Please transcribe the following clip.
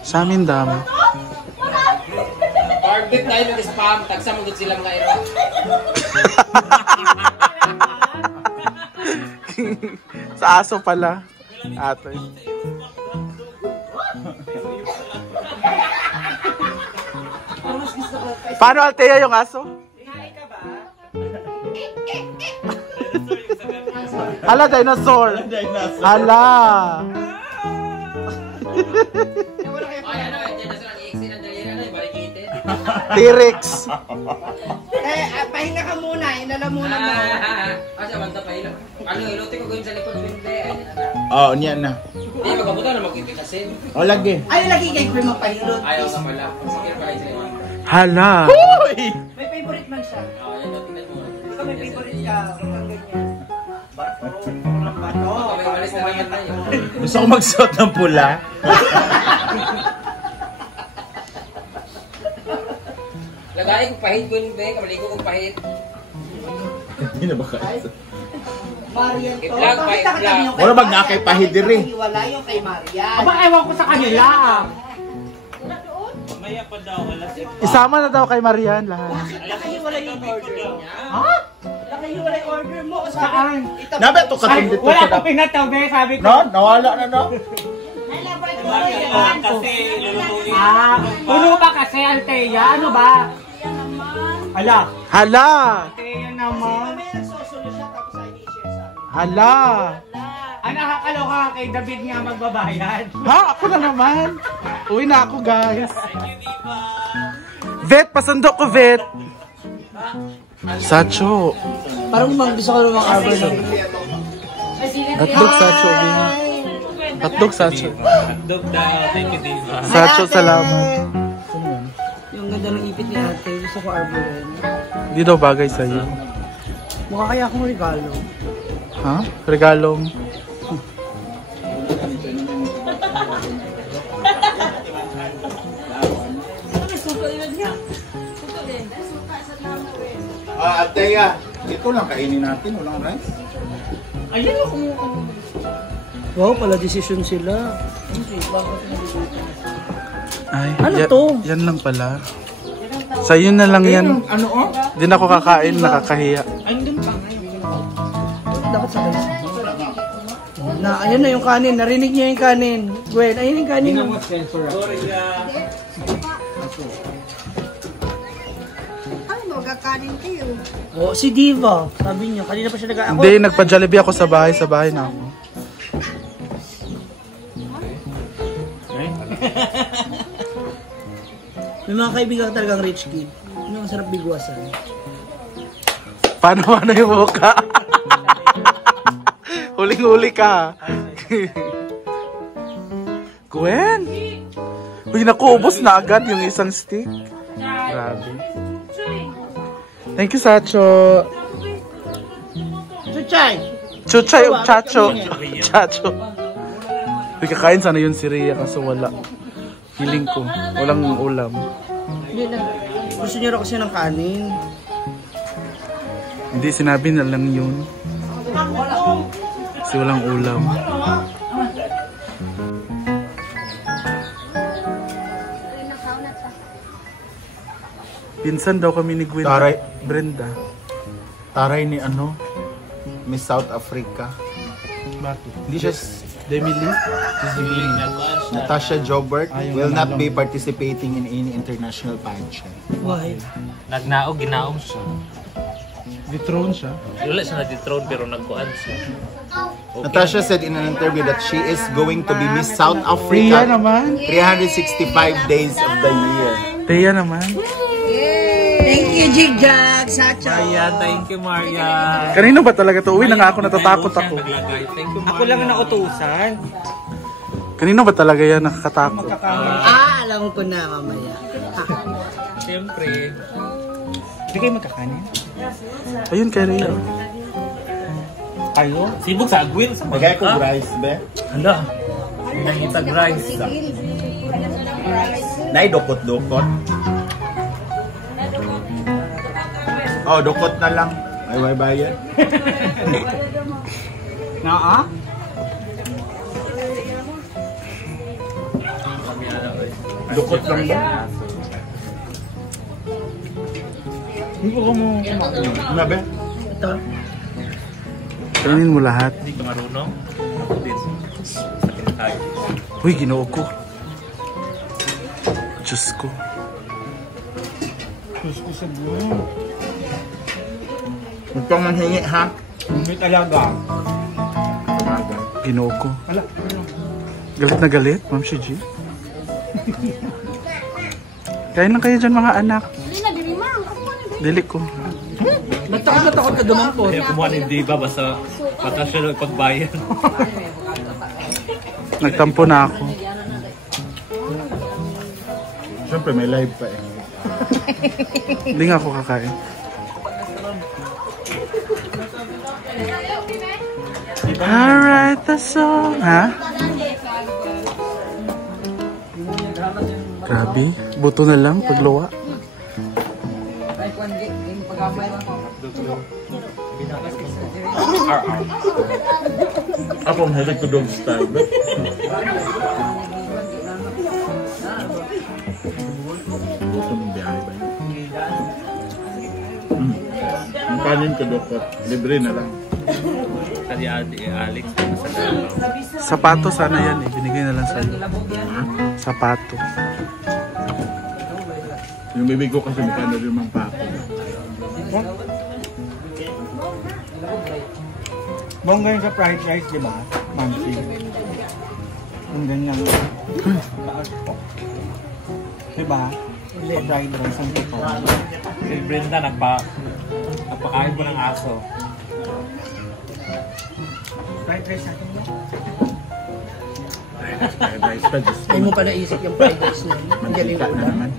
Sa amin dami. Barbit tayo mag-spam. Tagsa mo sila mga iro. Sa aso pala. Ate. Paano Althea yung aso? Hala, dinosaur. Hala. T-Rex. Pahinga ka muna, inalamunan mo. Asa man ta pahinga. Ano ilote ko gawin sa likod binte. Oh, niyan na. Di magabutan na magkikikasin. Oh, lagi. Ay, lagi kay Kuya magpahilot. Ayaw ka pala. Sige pa sila. Hala. May favorite man siya. Ikaw may favorite ka. May malis na naman tayo. Gusto ko magsuot ng pula. Lagay ko pahit ko yung be, kamaligo ko pahit. Hindi na ba kayo? Marian to. I-vlog pa, i-vlog. Wala bang nakay pahid diri? Wala yung kay Marian. Aba, ewan ko sa kanila. Isama na daw kay Marian lahat. Nakahiwala yung order niya. Ha? Nakahiwala yung order mo. Saan? Nabe to Ay, katong dito wala sa ko pinatabi, sabi ko. No, nawala na no. Kasi lulutuin. Puno ba kasi, Althea? Ano ba? Ala. Hala. Althea naman. Hala. Ang nakakaloka kay David nga magbabayad. Ha? Ako na naman. Uwi na ako, guys. Vet, pasandok ko, Vet. Sacho. Parang gusto ko namang arbor ng... Hotdog, Sacho. Hotdog, Sacho. Hotdog daw, thank you, Diva. Sacho, salamat. Yung ganda ng ipit ni ate. Gusto ko arbor rin. Hindi daw bagay sa'yo. Mukha kaya akong regalo. Ha? Regalong. Althea, ito lang kainin natin, walang rice. Ayun ako. Wow, pala decision sila. Ay, Ano to? Yan lang pala. Sa'yo na lang yan. Ano oh? Di na ako kakain, nakakahiya. Dapat sa guys. Na, ayun na yung kanin. Narinig niya yung kanin. Gwen, ayun yung kanin. Ay, magkakanin kayo. Oh, si Diva. Sabi niya, kanina pa siya nag-ako. Hindi, nagpa-Jollibee ako sa bahay. Sa bahay na ako. May mga kaibigan ka talagang rich kid. Ano ang sarap bigwasan. Paano yung mukha? Huling-huli ka. Gwen! Uy, naku, ubos na agad yung isang stick. Grabe. Thank you, Sacho. Chuchay! Chuchay o Chacho? Chacho. Uy, kakain sana yun si Rhea kaso wala. Feeling ko, walang ulam. Hindi na. Gusto niya raw kasi ng kanin. Hindi, sinabi na lang yun. Kasi walang ulam. Pinsan daw kami ni Gwen. Taray. Brenda. Taray ni ano? Miss South Africa. Bakit? Hindi siya... Demily? Natasha Jobert Yung will not nanalo. be participating in any international pageant. Why? Nagnaog, ginaom siya. Dethrone siya. Wala siya na-dethrone pero nagkuhan siya. Natasha said in an interview that she is going to be Miss South Rhea Africa naman. 365 days of the year. Rhea naman. Thank you, Jigjag, Sacho. Maria, thank you, Maria. Kanino ba talaga to? Uwi na nga ako, natatakot ako. Naglagay. Thank you, Maria. Ako lang ang nautusan. Kanino ba talaga yan nakakatakot? Alam ko na mamaya. Siyempre. Hindi kayo magkakanin? Ayun kay Rhea. Kayo? Sibog sa agwin. Sa Magay ko rice, be. Hala. Nangitag rice. Naidukot-dukot. Oh, dukot na lang. Ay, may bayad. Naa? Dukot lang ba? Hindi ko mo Nabe? ito. Kainin mo lahat. Hindi ka marunong? Ako din. Sa kinakain. Uy, ginoo ko. Diyos ko. Gusto ko sa buhay. Huwag kang manhingi ha? May talaga. Ginoo ko. Wala. Galit na galit, Ma'am Shiji. Kain lang kayo dyan mga anak. Dili ko. Ba't takot na takot ka dumampot? Kaya kumuha ni Diva basta siya pagbayan. Nagtampo na ako. Siyempre may live pa eh. Hindi nga ako kakain. Alright, the song. Ha? Grabe. Buto na lang pagluwa. Ako ang hilig ko dog style. Gusto mong biyahe ba yun? Ang kanin ko dukot. Libre na lang. Kali Alex sa Davao. Sapato sana yan eh. Binigay na lang sa'yo. Sapato. Yung bibig ko kasi mukha na rin mang papo. Bongga yung sa fried rice, di ba? Mamsi. Yung ganyan. Taas po. Di ba? Sa fried rice ang totoo. Si Brenda nagpakain mo ng aso. Fried rice natin ba? Fried rice pa, Diyos ko. Ay mo pa naisip yung fried rice na yun. Ang galing Mantika ko na ba? naman.